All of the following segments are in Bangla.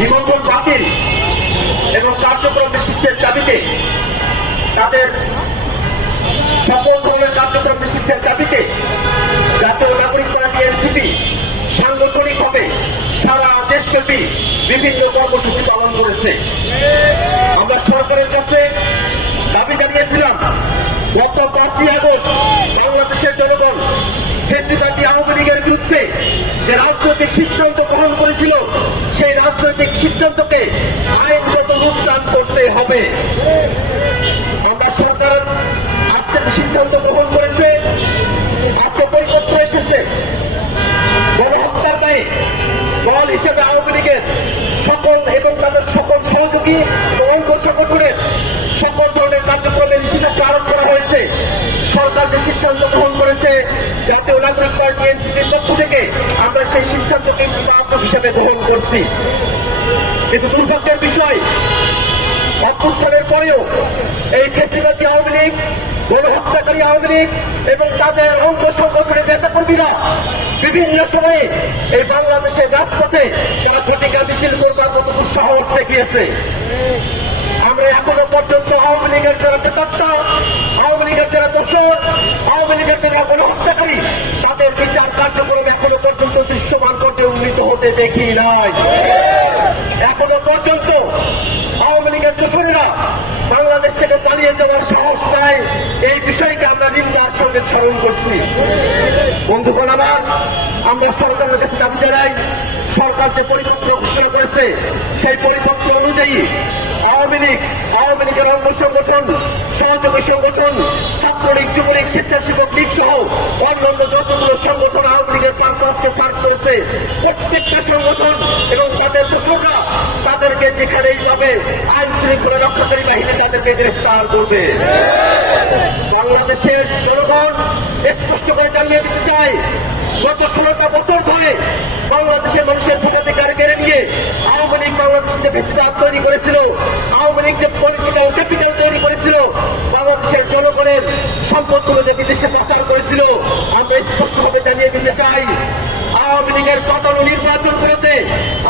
নিবন্ধন বাতিল এবং কার্যক্রম নিষিদ্ধের দাবিতে তাদের সকল ধরনের কার্যক্রম নিষিদ্ধের দাবিতে জাতীয় নাগরিক পার্টি এনসিপি সাংগঠনিকভাবে সারা দেশব্যাপী বিভিন্ন কর্মসূচি পালন করেছে। আমরা সরকারের কাছে দাবি জানিয়েছিলাম, গত পাঁচই আগস্ট বাংলাদেশের জনগণ ফেসিবাদী বিরুদ্ধে যে রাজনৈতিক সিদ্ধান্ত গ্রহণ করেছিল, সেই রাজনৈতিক সিদ্ধান্তকে আইনগত রূপদান করতে হবে। আমরা সরকার আজকে সিদ্ধান্ত নাগরিক পার্টি এনসিপির পক্ষ থেকে আমরা সেই সিদ্ধান্তকে ইতিবাচক হিসেবে গ্রহণ করছি। কিন্তু দুর্ভাগ্যের বিষয়, অভ্যুত্থানের পরেও এই ফেসিবাদী আওয়ামী লীগ, গণহত্যাকারী আওয়ামী লীগ এবং তাদের অঙ্গ সংগঠনের নেতাকর্মীরা বিভিন্ন সময়ে এই বাংলাদেশের রাজপথে তারা ঝটিকা মিছিল করবার মতো দুঃসাহস দেখিয়েছে। আমরা এখনও পর্যন্ত আওয়ামী লীগের যারা নেতাত্তা আওয়ামী লীগের যারা দোষর আওয়ামী লীগের যারা গণহত্যাকারী তাদের বিচার কার্যক্রম এখনও পর্যন্ত দৃশ্যমান পর্যায়ে উন্নীত হতে দেখি নাই। এখনও পর্যন্ত আওয়ামী লীগের দোষরেরা বাংলাদেশ থেকে পালিয়ে যাওয়ার সাহস পায়। এই বিষয়কে আমরা নিন্দার সঙ্গে স্মরণ করছি। বন্ধুগণ আমার আমরা সরকারের কাছে দাবি জানাই, সরকার যে পরিপত্র ঘোষণা করেছে, সেই পরিপত্র অনুযায়ী আওয়ামী লীগ, আওয়ামী লীগের অঙ্গ সংগঠন, সহযোগী সংগঠন, ছাত্রলীগ, যুবলীগ, স্বেচ্ছাসেবক লীগ সহ অন্যান্য যতগুলো সংগঠন আওয়ামী লীগের পারপাসকে সার্ভ করেছে, প্রত্যেকটা সংগঠন এবং তাদের দোষরা তাদেরকে যেখানেই পাবে আইন শৃঙ্খলা রক্ষাকারী বাহিনী তাদেরকে গ্রেফতার করবে। বাংলাদেশের জনগণ স্পষ্ট করে জানিয়ে দিতে চাই গত ষোলোটা বছর ধরে বাংলাদেশের মানুষের ভোটাধিকার কেড়ে নিয়ে আওয়ামী লীগ বাংলাদেশে যে ভেসিবাদ তৈরি করেছিল। আওয়ামী লীগ যে পলিটিক্যাল ক্যাপিটাল তৈরি করেছিল, বাংলাদেশের জনগণের সম্পদগুলো যে বিদেশে পাচার করেছিল, আমরা স্পষ্টভাবে জানিয়ে দিতে চাই, আওয়ামী লীগের পাতানো নির্বাচনগুলোতে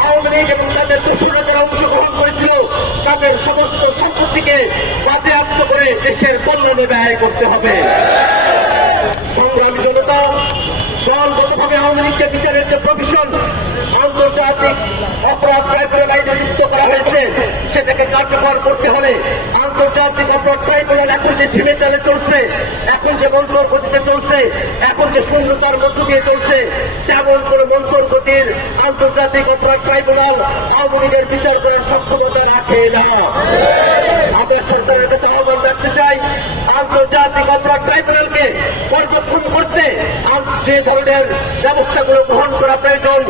আওয়ামী লীগ এবং তাদের দোষরা যারা অংশগ্রহণ করেছিল, তাদের সমস্ত সম্পত্তিকে বাজেয়াপ্ত করে দেশের কল্যাণে ব্যয় করতে হবে। সংগ্রামী জনতা দলগতভাবে আওয়ামী লীগকে বিচারের যে প্রভিশন আন্তর্জাতিক অপরাধ ট্রাইব্যুনাল যুক্ত করা হয়েছে, সেটাকে কার্যকর করতে হলে আন্তর্জাতিক অপরাধ ট্রাইব্যুনাল এখন যে ধীরে চালে চলছে, এখন যে মন্তর গতিতে চলছে, এখন যে শূন্যতার মধ্য দিয়ে চলছে, তেমন করে মন্তর গতির আন্তর্জাতিক অপরাধ ট্রাইব্যুনাল আওয়ামী লীগের বিচার করার সক্ষমতা রাখে না। কাছে আহ্বান রাখতে চাই। আন্তর্জাতিক অপরাধ ট্রাইব্যুনালকে পর্যবেক্ষণ করতে যে ধরনের ব্যবস্থাগুলো গ্রহণ করা প্রয়োজন,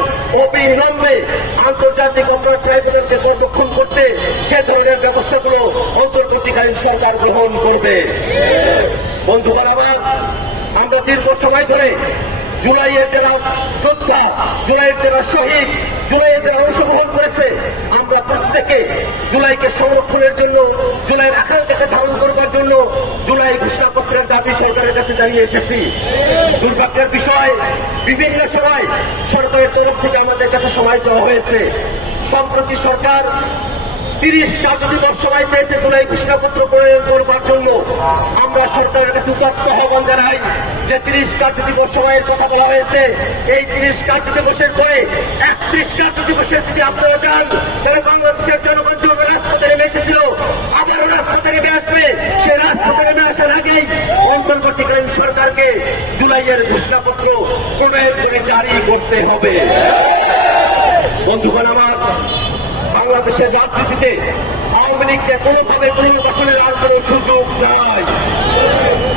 অবিলম্বে আন্তর্জাতিক অপরাধ ট্রাইব্যুনালকে পর্যবেক্ষণ করতে সে ধরনের ব্যবস্থাগুলো অন্তর্বর্তীকালীন সরকার গ্রহণ করবে। বন্ধুগণ আমার, আমরা দীর্ঘ সময় ধরে জুলাইয়ের যারা যোদ্ধা জুলাইয়ের যারা শহীদ জুলাইয়ের যারা অংশগ্রহণ করেছে, আমরা প্রত্যেকে জুলাইকে সংরক্ষণের জন্য, জুলাইয়ের আকাঙ্ক্ষাকে ধারণ করবার জন্য জুলাই ঘোষণাপত্রের দাবি সরকারের কাছে জানিয়ে এসেছি। দুর্ভাগ্যের বিষয়, বিভিন্ন সময় সরকারের তরফ থেকে আমাদের কাছে সময় চাওয়া হয়েছে। সম্প্রতি সরকার তিরিশ কার্য দিবস সময় চেয়েছে জুলাই ঘোষণাপত্র প্রয়োগ করবার জন্য। আমরা সরকারের কাছে উদাত্ত আহ্বান জানাই যে তিরিশ কার্য দিবস সময়ের কথা বলা হয়েছে। এই তিরিশ কার্য দিবসের পরে একত্রিশ কার্য দিবসে যদি আপনারা যান তাহলে বাংলাদেশের জনগণ যেভাবে রাজপথে নেমে এসেছিল, আবারও রাজপথে নেমে আসবে। সে রাজপথে নেমে আসার আগেই অন্তর্বর্তীকালীন সরকারকে জুলাইয়ের ঘোষণাপত্র প্রণয়ন করে জারি করতে হবে। বন্ধুগণ আমার বাংলাদেশের রাজনীতিতে আওয়ামী লীগকে কোনোভাবে পুনর্বাসনের আর কোনো সুযোগ নাই।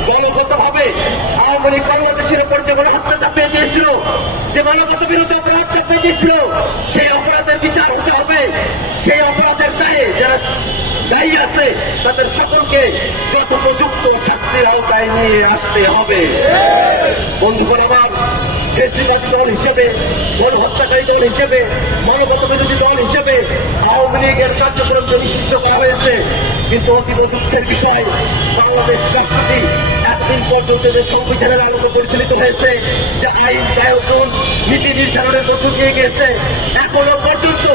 দলগতভাবে আওয়ামী লীগ বাংলাদেশের উপর যে গণহত্যা চাপিয়ে দিয়েছিল, যে মানবত বিরুদ্ধে অপরাধ চাপিয়ে দিয়েছিল, সেই অপরাধের বিচার হতে হবে। সেই অপরাধের দায়ে যারা দায়ী আছে, তাদের সকলকে যত প্রযুক্ত শাস্তির আওতায় নিয়ে আসতে হবে। বন্ধুগণ, আমার ফেসিবাদী দল হিসেবে, গণহত্যাকারী দল হিসেবে, মানবত বিরোধী দল হিসেবে আওয়ামী লীগের কার্যক্রমকে নিষিদ্ধ করা হয়েছে, কিন্তু অতীব দুঃখের বিষয়, বাংলাদেশ রাষ্ট্রটি এতদিন পর্যন্ত যে সংবিধানের আলোকে পরিচালিত হয়েছে, যে আইন দায়কন নীতি নির্ধারণের মধ্য দিয়ে গিয়েছে, এখনও পর্যন্ত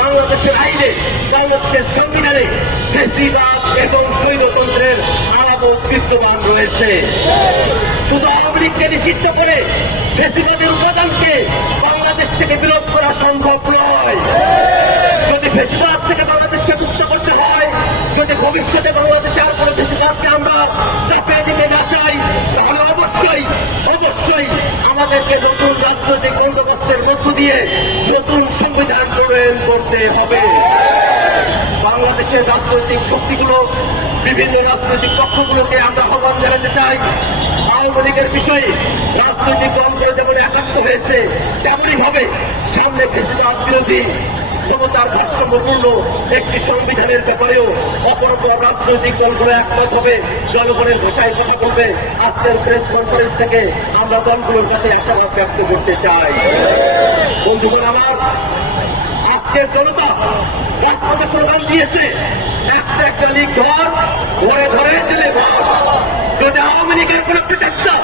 বাংলাদেশের আইনে, বাংলাদেশের সংবিধানে ফেসিবাদ এবং স্বৈরতন্ত্রের আলামত বিদ্যমান রয়েছে। শুধু আওয়ামী লীগকে নিষিদ্ধ করে ফেসিবাদের উপাদানকে বাংলাদেশ থেকে বিলোপ করা সম্ভব নয়। যদি ফেসিবাদ থেকে বাংলাদেশকে মুক্ত করতে হয়, যদি ভবিষ্যতে বাংলাদেশে আর কোনো ফেসিবাদকে আমরা চাপিয়ে দিতে না চাই, তাহলে অবশ্যই অবশ্যই আমাদেরকে নতুন রাজনৈতিক বন্দোবস্তের মধ্য দিয়ে নতুন সংবিধান প্রণয়ন করতে হবে। বাংলাদেশের রাজনৈতিক শক্তিগুলো, বিভিন্ন রাজনৈতিক পক্ষগুলোকে আমরা আহ্বান জানাতে চাই। আওয়ামী লীগের বিষয়ে রাজনৈতিক দলগুলো যেমন একাত্ম হয়েছে তেমনই ভাবে সামনে ফেসিবাদ বিরোধী ক্ষমতার ভারসাম্যপূর্ণ একটি সংবিধানের ব্যাপারেও অপরপর রাজনৈতিক দলগুলো একমত হবে। জনগণের ভাষায় কথা বলবে। আজকের প্রেস কনফারেন্স থেকে আমরা দলগুলোর কাছে আশাবাদ ব্যক্ত করতে চাই। বন্ধুগণ, আমার আজকের জনতা রাজপথে স্লোগান দিয়েছে। একটা একটা লীগ ঘর, ঘরে ঘরে জেলে ঘর। যদি আওয়ামী লীগের কোন প্রচেষ্টা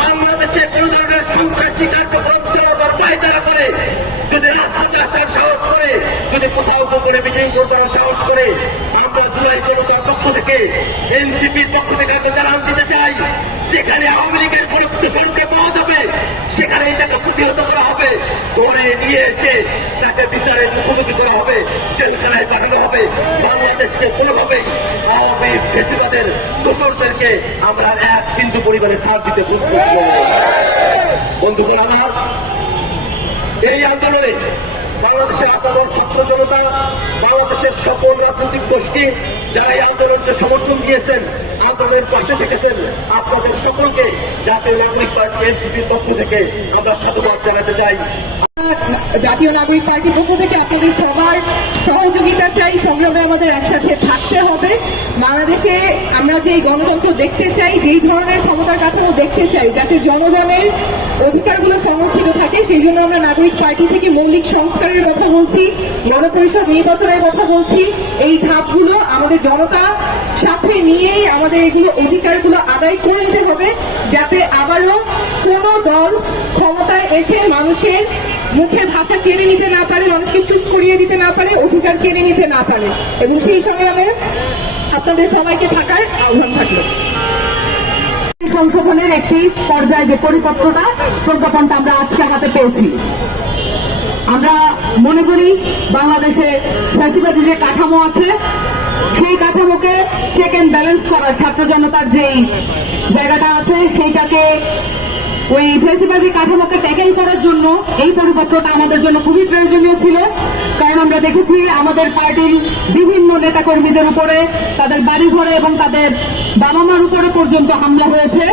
বাংলাদেশে কোন ধরনের সন্ত্রাসী কার্যক্রম চালাবার পায়তারা করে, যদি রাজপথে আসার সাহস করে, যদি কোথাও গোপনে মিটিং করবার সাহস করে, আমরা জুলাই জনতার পক্ষ থেকে, এনসিপির পক্ষ থেকে একটা জানান দিতে চাই, যেখানে আওয়ামী লীগের কোন প্রতিষ্ঠানকে পাওয়া যাবে, সেখানে এটাকে প্রতিহত করা ধরে নিয়ে এসে তাকে বিচারের মুখোমুখি করা হবে, জেলখানায় পাঠানো হবে, বাংলাদেশকে কোনোভাবেই আওয়ামী ফেসিবাদের দোসরদেরকে আমরা এক বিন্দু পরিমাণে ছাড় দিতে নই। বন্ধুগণ আমার, এই আন্দোলনে বাংলাদেশের আপনাদের ছাত্র জনতা, বাংলাদেশের সকল রাজনৈতিক গোষ্ঠী যারা এই আন্দোলনকে সমর্থন দিয়েছেন, আন্দোলনের পাশে থেকেছেন, আপনাদের সকলকে জাতীয় নাগরিক পার্টি, এনসিপির পক্ষ থেকে আমরা সাধুবাদ জানাতে চাই। জাতীয় নাগরিক পার্টির পক্ষ থেকে আপনাদের সবার সহযোগিতা চাই, সংগ্রামে আমাদের একসাথে থাকতে হবে। বাংলাদেশে আমরা যে গণতন্ত্র দেখতে চাই, যেই ধরনের ক্ষমতার কাঠামো দেখতে চাই, যাতে জনগণের অধিকারগুলো সংরক্ষিত থাকে, সেই জন্য আমরা নাগরিক পার্টি থেকে মৌলিক সংস্কারের কথা বলছি, গণপরিষদ নির্বাচনের কথা বলছি। এই ধাপগুলো আমাদের জনতা সাথে নিয়েই আমাদের এগুলো অধিকারগুলো আদায় করে নিতে হবে, যাতে আবারও কোনো দল ক্ষমতায় এসে মানুষের মুখের ভাষা কেড়ে নিতে না পারে, মানুষকে চুপ করিয়ে দিতে না পারে, অধিকার কেড়ে নিতে না পারে। এবং সেই সংগ্রামে আপনাদের সবাইকে থাকার আহ্বান থাকল। সংশোধনের একটি পর্যায়ে যে পরিপত্রটা প্রজ্ঞাপনটা আমরা আজকে হাতে পেয়েছি। আমরা মনে করি বাংলাদেশে ফ্যাসিবাদী যে কাঠামো আছে, সেই কাঠামোকে চেক এন্ড ব্যালেন্স করার ছাত্র জনতার যেই জায়গাটা আছে, সেইটাকে ওই ফেসিবাদী কাঠামোকে ট্যাকেল করার জন্য এই পরিপত্রটা আমাদের জন্য খুবই প্রয়োজনীয় ছিল। কারণ আমরা দেখেছি আমাদের পার্টির বিভিন্ন নেতাকর্মীদের উপরে, তাদের বাড়ি ঘরে এবং তাদের বাবা মার উপরে পর্যন্ত হামলা হয়েছে।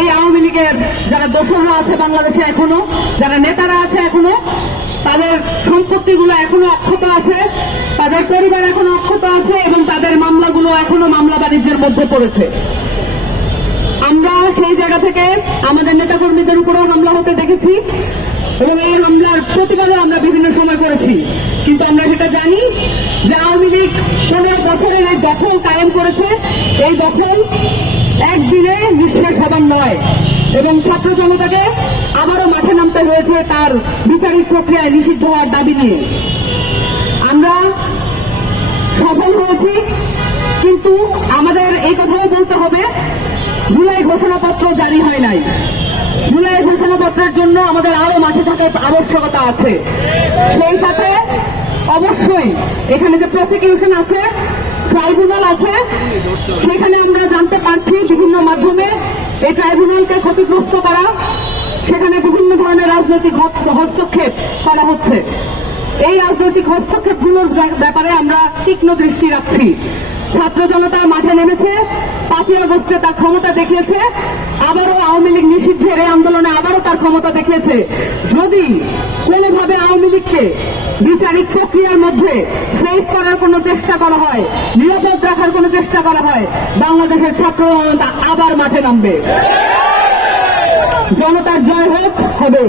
এই আওয়ামী লীগের যারা দোসররা আছে বাংলাদেশে এখনও, যারা নেতারা আছে এখনও, তাদের সম্পত্তিগুলো এখনও অক্ষত আছে, তাদের পরিবার এখনও অক্ষত আছে এবং তাদের মামলাগুলো এখনও মামলা বাণিজ্যের মধ্যে পড়েছে। আমরা সেই জায়গা থেকে আমাদের নেতাকর্মীদের উপরেও হামলা হতে দেখেছি এবং এই হামলার প্রতিবাদও আমরা বিভিন্ন সময় করেছি। কিন্তু আমরা সেটা জানি যে আওয়ামী লীগ পনেরো বছরের এই দখল কায়েম করেছে। এই দখল একদিনে নিঃশ্বাস হবার নয় এবং ছাত্র জনতাকে আবারও মাঠে নামতে হয়েছে তার বিচারিক প্রক্রিয়ায় নিষিদ্ধ হওয়ার দাবি নিয়ে। আমরা সফল হয়েছি, কিন্তু আমাদের এই কথাও বলতে হবে জুলাই ঘোষণাপত্র জারি হয় নাই। জুলাই ঘোষণাপত্রের জন্য আমাদের আরও মাঠে থাকার আবশ্যকতা আছে। সেই সাথে অবশ্যই এখানে যে প্রসিকিউশন আছে ট্রাইব্যুনাল আছে, সেখানে আমরা জানতে পারছি বিভিন্ন মাধ্যমে এই ট্রাইব্যুনালকে ক্ষতিগ্রস্ত করা, সেখানে বিভিন্ন ধরনের রাজনৈতিক হস্তক্ষেপ করা হচ্ছে। এই রাজনৈতিক হস্তক্ষেপগুলোর ব্যাপ- ব্যাপারে আমরা তীক্ষ্ণ দৃষ্টি রাখছি। ছাত্র জনতা মাঠে নেমেছে। পাঁচই আগস্টে তার ক্ষমতা দেখিয়েছে। আবারও আওয়ামী লীগ নিষিদ্ধের এই আন্দোলনে আবারও তার ক্ষমতা দেখিয়েছে। যদি কোনোভাবে আওয়ামী লীগকে বিচারিক প্রক্রিয়ার মধ্যে সেফ করার কোনো চেষ্টা করা হয়, নিরাপদ রাখার কোনো চেষ্টা করা হয়, বাংলাদেশের ছাত্র জনতা আবার মাঠে নামবে। জনতার জয় হোক, হবে।